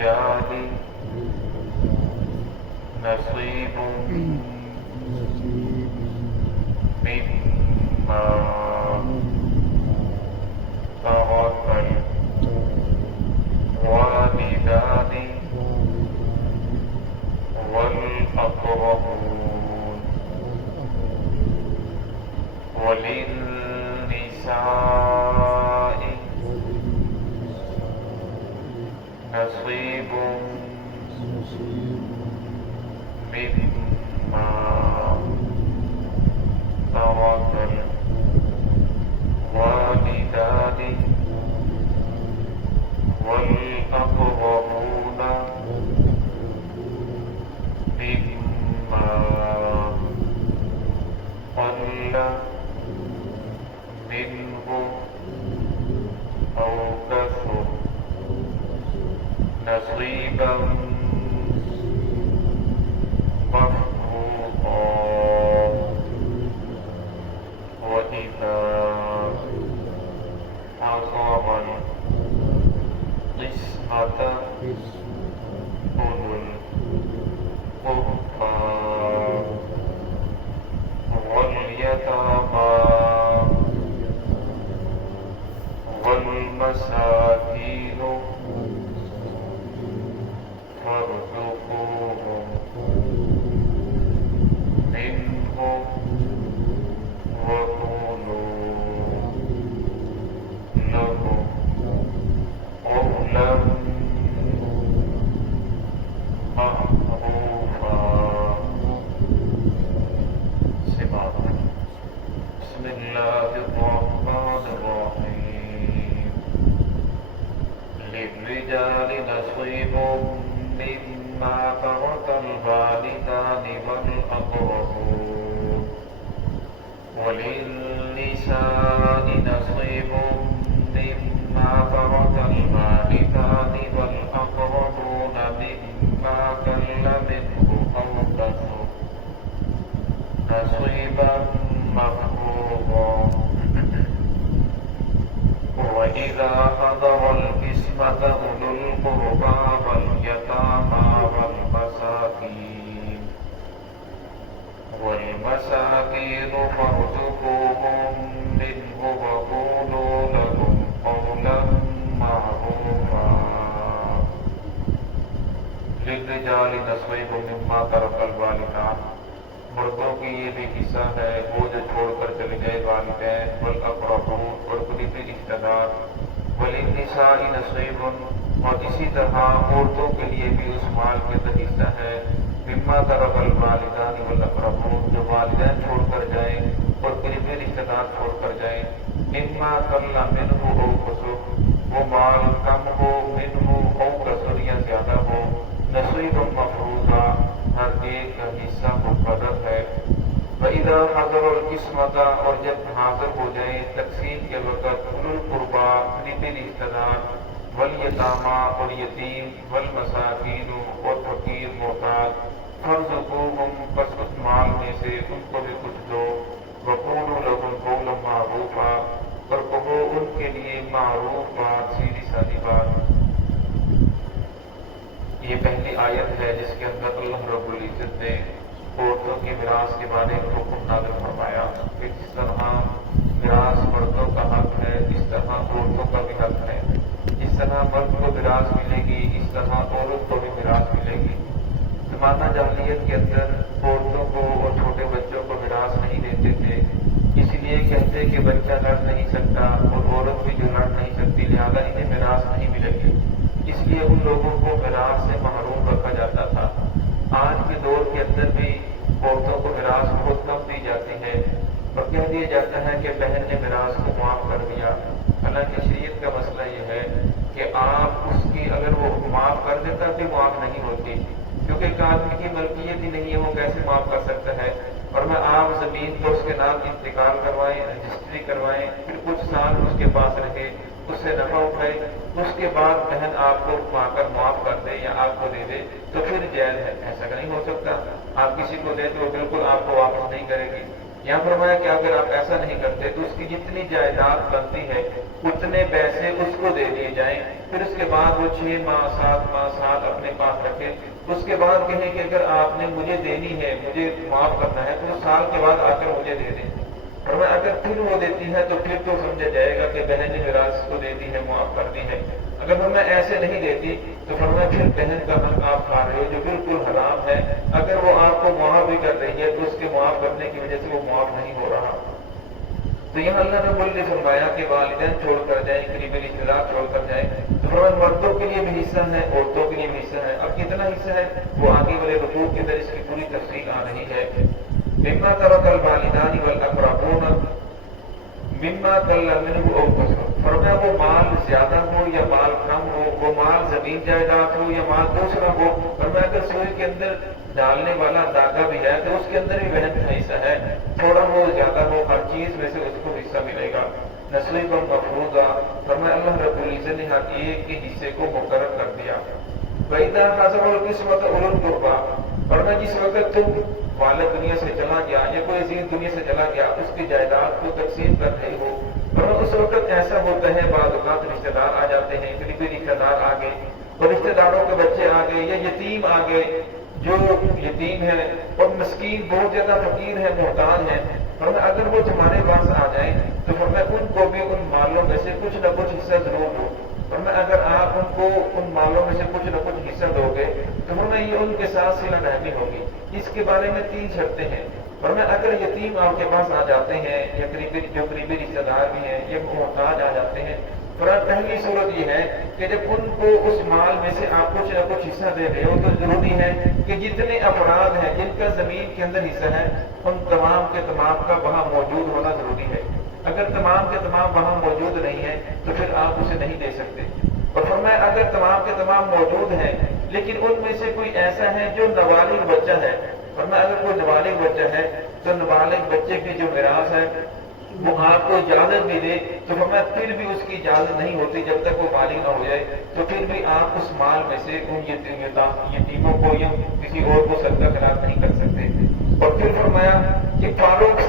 للرجال نصيب مما ترك الوالدان والأقربون وللنساء نصيب مما ترك الوالدان والأقربون مما قل منه أو كثر نصيبا مفروضا وإذا حضر القسمة أولو القربى واليتامى والمساكين فارزقوهم منه وقولوا لهم قولا معروفا. بسم الله الرحمن الرحيم. للرجال نصيب مما ترك الوالدان والأقربون وللنساء نصيب مما ترك الوالدان والأقربون مما قل منه أو كثر نصيبا مفروضا وإذا حضر القسمة أولو القربى واليتامى والمساكين فارزقوهم منه وقولوا لهم قولا معروفا. للرجال نصيب مما ترك الوالدان، مردوں کی یہ بھی حصہ ہے وہ جو چھوڑ کر چلے گئے والدین والاقربون اور قریبی رشتہ دار، وللنساء نصیب اور اسی طرح عورتوں کے لیے بھی اس مال کے اندر حصہ ہے مما ترک الوالدان والاقربون جو والدین چھوڑ کر جائیں اور قریبی رشتہ دار چھوڑ کر جائیں، مما قل منہ او کثر وہ مال کم ہو، منہ او کثر یا زیادہ ہو، نصیب مفروضہ ہر ایک کا حصہ مقرر ہے. وَإِذَا حَضَرَ الْقِسْمَةَ اور جب حاضر ہو جائیں تقسیم کے وقت اولو القربى قریبی رشتہ دار، والیتامى اور یتیم، والمساکین اور فقیر محتاج، فارزقوہم پس اس مال میں سے ان کو بھی کچھ دو، وقولوا لهم قولا معروفا اور کہو ان کے لیے معروف بات، سیدھی سادی بات. یہ پہلی آیت ہے جس کے اندر اللہ رب العزت نے عورتوں کی میراث کے بارے میں حکم نازل فرمایا کہ جس طرح میراث مردوں کا حق ہے اس طرح عورتوں کا بھی حق ہے. جس طرح مرد کو میراث ملے گی اس طرح عورت کو بھی میراث ملے گی. زمانہ جاہلیت کے اندر عورتوں کو اور چھوٹے بچوں کو میراث نہیں دیتے تھے، اس لیے کہتے کہ بچہ لڑ نہیں سکتا اور عورت بھی جو لڑ نہیں سکتی لہذا انہیں میراث نہیں ملے گی، اس لیے ان لوگوں کو میراث سے محروم رکھا جاتا تھا. آج کے دور کے اندر بھی عورتوں کو میراث بہت کم دی جاتی ہے اور کہہ دیا جاتا ہے کہ بہن نے میراث کو معاف کر دیا. حالانکہ شریعت کا مسئلہ یہ ہے کہ آپ اس کی اگر وہ معاف کر دیتا تو معاف نہیں ہوتی، کیونکہ ایک آدمی کی ملکیت ہی نہیں ہے، وہ کیسے معاف کر سکتا ہے. اور میں آپ زمین کو اس کے نام انتقال کروائیں، رجسٹری کروائیں، پھر کچھ سال اس کے پاس رہے، اس سے نفع اٹھائے، اس کے بعد بہن آپ کو اٹھا کر معاف کر دے یا آپ کو دے دے تو پھر جائز ہے. ایسا نہیں ہو سکتا. آپ کسی کو دیں تو وہ بالکل آپ کو واپس نہیں کرے گی. یہاں فرمایا کہ اگر آپ ایسا نہیں کرتے تو اس کی جتنی جائیداد بنتی ہے اتنے پیسے اس کو دے دیے جائیں، پھر اس کے بعد وہ 6 ماہ 7 ماہ سال اپنے پاس رکھے، اس کے بعد کہیں کہ اگر آپ نے مجھے دینی ہے، مجھے معاف کرنا ہے، تو وہ سال کے بعد آ کر مجھے دے دیں۔ اور اگر پھر وہ دیتی ہے تو پھر تو سمجھا جائے گا کہ بہن نے میراث کو دے دی ہے، معاف کر دی ہے۔ اگر میں ایسے نہیں دیتی تو فرمایا پھر بہن کا حق آپ کھا رہے ہو جو بالکل حرام ہے، اگر وہ آپ کو معاف بھی کر رہی ہے تو اس کے معاف کرنے کی وجہ سے وہ معاف نہیں ہو رہا۔ تو یہاں اللہ رب العزت نے فرمایا کہ والدین چھوڑ کر جائیں، قریبی رشتے دار چھوڑ کر جائیں، تو فرمایا مردوں کے لیے بھی حصہ ہے، عورتوں کے لیے بھی حصہ ہے۔ اب کتنا حصہ ہے وہ آگے والے رکوع کے اندر اس کی پوری تفصیل آ رہی ہے۔ مما ترک الوالدان والاقربون مما قل منه او كثر، فرمایا وہ مال زیادہ ہو یا مال کم ہو، وہ مال زمین جائیداد ہو یا مال دوسرا ہو، فرمایا اگر سوئی کے اندر ڈالنے والا داغا بھی ہے تو اس کے اندر بھی بہن کا حصہ ہے، تھوڑا ہو زیادہ ہو ہر چیز میں سے اس کو حصہ ملے گا۔ نصیبا مفروضا، فرمایا اللہ رب العزت نے ہر ایک کے حصے کو مقرر کر دیا۔ وَإِذَا حَضَرَ الْقِسْمَةَ أُولُو الْقُرْبَىٰ، فرمایا جس وقت تم والد دنیا سے چلا گیا یا کوئی عزیز دنیا سے چلا گیا، اس کی جائیداد کو تقسیم کر رہے ہو، اور اس وقت ایسا ہوتا ہے بعض اوقات رشتے دار آ جاتے ہیں، قریبی رشتے دار آ گئے اور رشتے داروں کے بچے آ گئے یا یتیم آ گئے، جو یتیم ہے اور مسکین بہت زیادہ فقیر ہے، محتاج ہے، فرمایا اگر وہ تمہارے پاس آ جائیں تو فرمایا ان کو بھی ان مالوں میں سے کچھ نہ کچھ حصہ ضرور دو۔ فرمایا اگر آپ ان کو ان مالوں میں سے کچھ نہ کچھ حصہ دو گے تو فرمایا یہ ان کے ساتھ صلہ رحمی ہوگی۔ اس کے بارے میں 3 شرطیں ہیں۔ فرمایا اگر یتیم آپ کے پاس آ جاتے ہیں یا جو قریبی رشتے دار بھی ہیں یا محتاج آ جاتے ہیں، فرمایا پہلی صورت یہ ہے کہ جب ان کو اس مال میں سے آپ کچھ نہ کچھ حصہ دے رہے ہو تو ضروری ہے کہ جتنے افراد ہیں جن کا زمین کے اندر حصہ ہے ان تمام کے تمام کا وہاں موجود ہونا ضروری ہے۔ اگر تمام کے تمام وہاں موجود نہیں ہیں تو پھر آپ اسے نہیں دے سکتے۔ اور فرمایا اگر تمام کے تمام موجود ہیں لیکن ان میں سے کوئی ایسا ہے جو نابالغ بچہ ہے، فرمایا اگر کوئی نابالغ بچہ ہے تو نابالغ بچے کی جو میراث ہے وہ آپ کو اجازت بھی دے تو فرمایا پھر بھی اس کی اجازت نہیں ہوتی جب تک وہ بالغ نہ ہو جائے، تو پھر بھی آپ اس مال میں سے ان یتیموں کو یا کسی اور کو صدقہ خیرات نہیں کر سکتے۔ اور پھر فرمایا کہ فاروق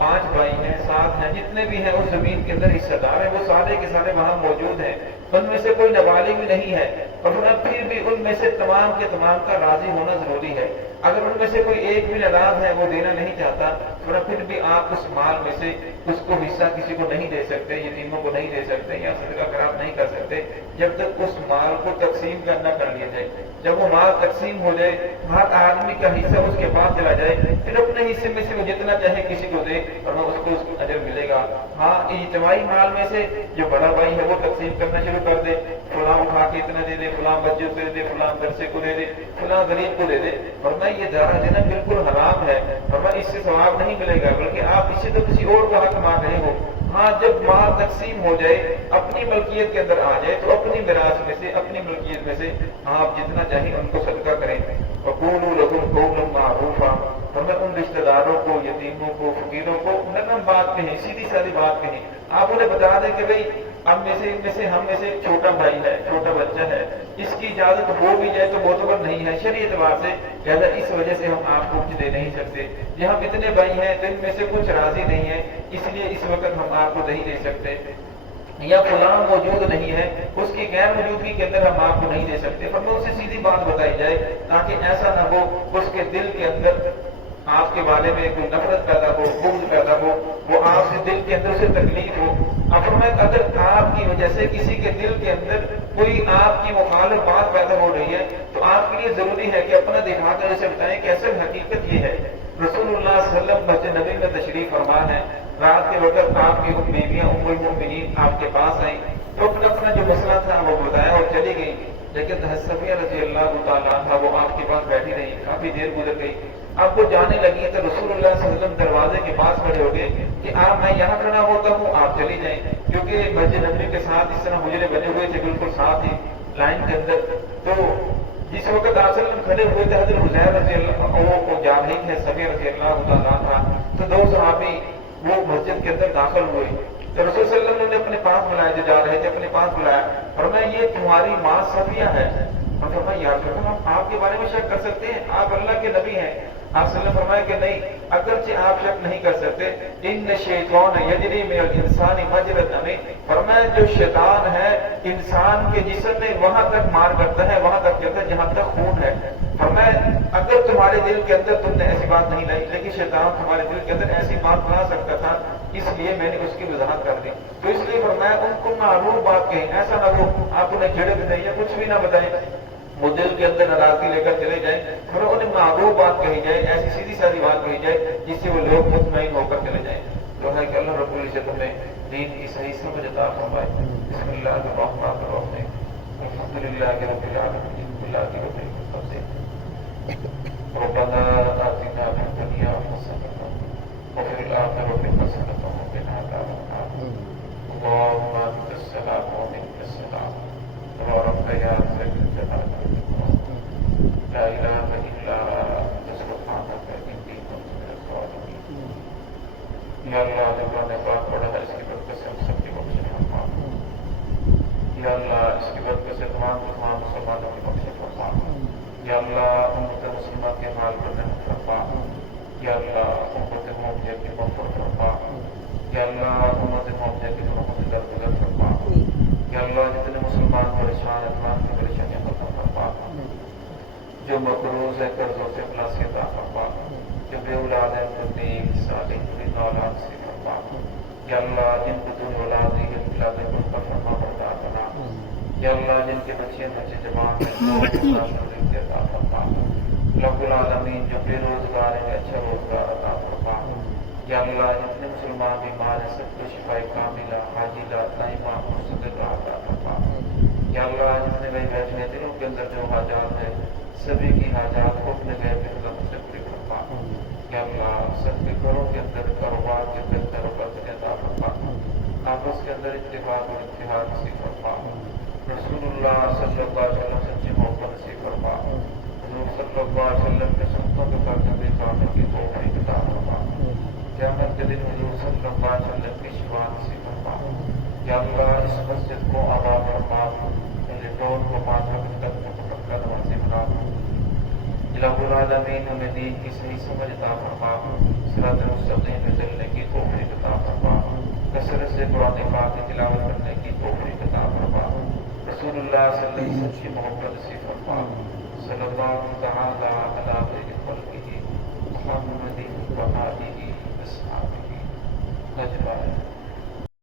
5 بھائی ہیں 7 ہیں جتنے بھی ہیں اس زمین کے اندر حصہ دار ہیں، وہ سارے کے سارے وہاں موجود ہیں، ان میں سے کوئی نابالغ بھی نہیں ہے، اور پھر بھی ان میں سے تمام کے تمام کا راضی ہونا ضروری ہے۔ اگر ان میں سے کوئی ایک بھی ناراض ہے، وہ دینا نہیں چاہتا، پھر بھی آپ اس مال میں سے اس کو حصہ کسی کو نہیں دے سکتے، یتیموں کو نہیں دے سکتے یا صدقہ خیرات نہیں کر سکتے جب تک اس مال کو تقسیم نہ کر لیا جائے۔ جب وہ مال تقسیم ہو جائے، ہر آدمی کا حصہ اس کے پاس چلا جائے، پھر اپنے حصے میں سے وہ جتنا چاہے کسی کو دے اور وہ اس کو اجر ملے گا۔ ہاں اجتماعی مال میں سے جو بڑا بھائی ہے وہ تقسیم کرنا شروع کر دے، فلاں اٹھا کے اتنا دے دے، فلاں مسجد کو دے دے، فلاں درسے کو دے دے، فلاں غریب کو دے دے، ورنہ یہ دارا دینا بالکل حرام ہے، ورنہ اس سے ثواب نہیں ملے گا بلکہ آپ اس سے تو کسی اور کا حق مانگ رہے ہو۔ ہاں جب مال تقسیم ہو جائے، اپنی ملکیت کے اندر آ جائے تو اپنی میراث میں سے اپنی ملکیت میں سے آپ جتنا چاہیں ان کو صدقہ کریں۔ وَقُولُوا لَهُمْ قَوْلًا مَّعْرُوفًا، ہمیں ان رشتہ داروں کو، یتیموں کو، فقیروں کو نرم بات کہیں، سیدھی سادی بات کہیں۔ آپ انہیں بتا دیں کہ بھئی ہم میں سے ایک چھوٹا بھائی ہے، چھوٹا بچہ ہے، اس کی اجازت ہو بھی جائے تو معتبر نہیں ہے شرعی اعتبار سے، لہٰذا اس وجہ سے ہم آپ کو کچھ دے نہیں سکتے۔ یہ ہم اتنے بھائی ہیں تو ان میں سے کچھ راضی نہیں ہے، اس لیے اس وقت ہم آپ کو نہیں دے سکتے، یا فلاں موجود نہیں ہے، اس کی غیر موجودگی کے اندر ہم آپ کو نہیں دے سکتے۔ پر ان سے سیدھی بات بتائی جائے تاکہ ایسا نہ ہو اس کے دل کے اندر آپ کے بارے میں کوئی نفرت پیدا ہو، بغض پیدا ہو، وہ آپ سے دل کے اندر سے تکلیف ہو۔ اگر آپ کی وجہ سے کسی کے دل کے اندر کوئی آپ کی مخالف بات پیدا ہو رہی ہے تو آپ کے لیے ضروری ہے کہ اپنا دکھا کر اسے بتائیں کہ اصل حقیقت یہ ہے۔ رسول اللہ صلی اللہ علیہ وسلم مسجد نبوی میں تشریف فرما ہے، رات کے وقت آپ کی بیویاں ام المؤمنین آپ کے پاس آئیں تو اپنا جو مسئلہ تھا وہ بتایا اور چلی گئی، لیکن صفیہ رضی اللہ تعالیٰ عنہا وہ آپ کے پاس بیٹھی رہی، کافی دیر گزر گئی، اب وہ جانے لگی تو رسول اللہ صلی اللہ علیہ وسلم دروازے کے پاس کھڑے ہو گئے کہ آپ میں یہاں کھڑا ہوتا ہوں، آپ چلی جائیں، کیونکہ مسجد نبوی کے ساتھ اس طرح حجرے بنے ہوئے تھے بالکل ساتھ ہی لائن کے اندر۔ تو جس وقت آپ صلی اللہ علیہ وسلم کھڑے ہوئے تھے حضرت حذیفہ رضی اللہ وہ جا رہی تھے، صفیہ رضی اللہ تعالیٰ عنہا، تو 2 صحابی وہ مسجد کے اندر داخل ہوئے تو رسول صلی اللہ علیہ وسلم نے اپنے پاس بلایا، جو جا رہے تھے اپنے پاس بلایا، فرمایا یہ تمہاری ماں صفیہ ہے۔ اور فرمایا یا رسول اللہ ہم آپ کے بارے میں شک کر سکتے ہیں، آپ اللہ کے نبی ہیں۔ آپ صلی اللہ علیہ وسلم فرمایا کہ نہیں، اگرچہ آپ شک نہیں کر سکتے ان شیطان یجری من الانسان مجری الدم، فرمایا جو شیطان ہے انسان کے جسم میں وہاں تک مار کرتا ہے، وہاں تک چلتا ہے جہاں تک خون ہے۔ فرمایا اگر تمہارے دل کے اندر تم نے ایسی بات نہیں لائی، لیکن شیطان تمہارے دل کے اندر ایسی بات لا سکتا تھا، اس لیے میں نے اس کی وضاحت کر دی۔ تو اس لیے فرمایا ان کو معروف بات کہیں، ایسا نہ ہو آپ انہیں جھڑک دیں یا کچھ بھی نہ بتائیں، وہ دل کے اندر ناراضگی لے کر چلے جائیں، پھر انہیں معروف بات کہی جائے، ایسی سیدھی سادی بات کہی جائے جس سے وہ لوگ مطمئن ہو کر چلے جائیں۔ تو ہے کہ اللہ رب العزت ہمیں دین کی صحیح سمجھ عطا فرمائے۔ بسم اللہ الرحمن الرحیم، الحمد للہ رب العالمین، باللہ رب العالمین، ربنا آتنا فی الدنیا حسنۃ وفی الآخرۃ حسنۃ وقنا عذاب النار، اللهم انت السلام ومنك السلام تبارک یا ذا الجلال والاکرام، لا الہ الا انت سبحانک انی کنت من الظالمین۔ یا اللہ جو قرآن پاک پڑھا ہے اس کی برکت سے ہم سب کی بخشش فرما، یا اللہ اس کی برکت سے تمام مسلمانوں کی بخشش فرما، یا اللہ امت مسلمہ کے حال پر رحم فرما، یا اللہ امت محمدیہ کی مغفرت فرما، یا اللہ امت محمدیہ کی گناہوں سے درگزر فرما، یا اللہ جتنے مسلمان پریشان ہیں تمام کی پریشانیاں ختم فرما، جو مقروض ہے قرضوں سے خلاصی عطا فرما، جو بے اولاد ہے ان کو نیک صالح مرید اولاد سے فرما، یا اللہ جن کو تو نے اولاد دی ہے اولاد ان کا فرما بردار بنا، یا اللہ جن کے بچے جوان ہیں عطا فرما، رب العالمین جو بے روزگار ہیں اچھا روزگار عطا فرما، یا اللہ جتنے مسلمان بیمار ہیں سب کو شفا کاملہ عاجلہ دائمہ مستقرہ عطا فرما، یا اللہ جتنے بھائی بیٹھے ہیں دلوں کے اندر جو حاجات ہیں سبھی کی حاجات کو اپنے غیر کے خدمت سے پوری فرما، یا اللہ سب کے گھروں کے اندر کاروبار کے اندر برکت عطا فرما، آپس کے اندر اتفاق اور اتحاد نصیب فرما، رسول اللہ صلی اللہ علیہ وسلم سچی محبت نصیب فرما، حضور صلی اللہ علیہ وسلم کے سنتوں کے کارکردگی کرنے کی توفیق عطا فرما، قیامت کے دن حضور صلی اللہ علیہ وسلم کی شفاعت نصیب فرما، یا اللہ اس مسجد کو آباد فرما، ٹون کو 5 وقت تک متفقہ نمازی بنا، رب العالمین ہمیں دین کی صحیح سمجھ عطا فرما، صراط مستقیم پہ چلنے کی توفیق عطا فرما، کثرت سے قرآن پاک کی تلاوت کرنے کی توفیق عطا فرما، رسول اللہ صلی اللہ علیہ وسلم کی محبت نصیب فرما، صلی اللہ تعالی علی خیر خلقہ محمد و آلہ و اصحابہ اجمعین۔